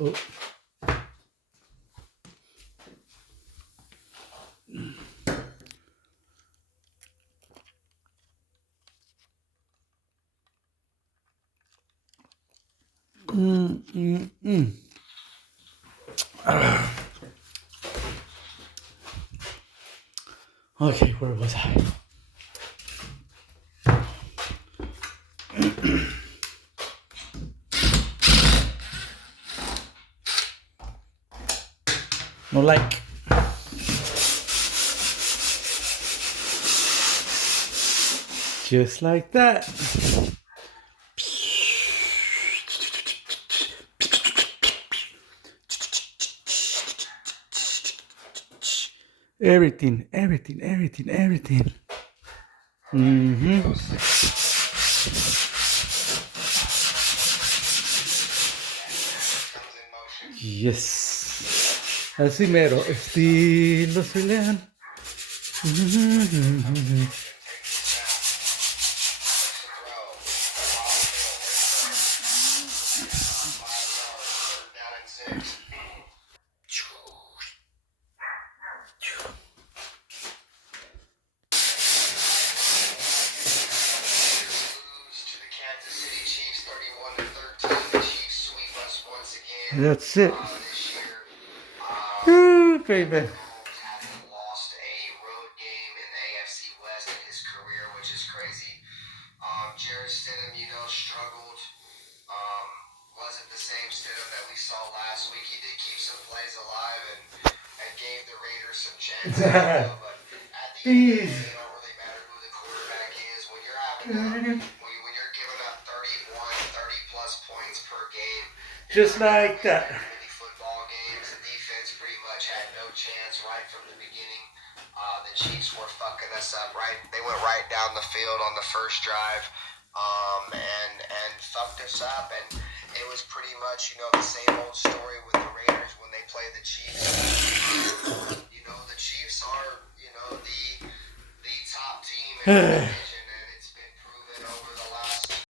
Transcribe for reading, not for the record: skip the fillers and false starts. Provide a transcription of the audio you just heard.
Oh. Okay, where was I? No like. Just like that. Everything. Yes. Así mero. Estilo Leal. That's it. Ooh, baby. Lost a road game in the AFC West in his career, which is crazy. Jared Stidham, struggled. Wasn't the same Stidham that we saw last week. He did keep some plays alive and gave the Raiders some chances. But at the end of the day, it don't really matter who the quarterback is. When you're having when you're giving up 31, 30 plus points per game, just like that. Football games, the defense pretty much had no chance right from the beginning. The Chiefs were fucking us up, right? They went right down the field on the first drive, and fucked us up. And it was pretty much, the same old story with the Raiders when they play the Chiefs. The Chiefs are, the top team in the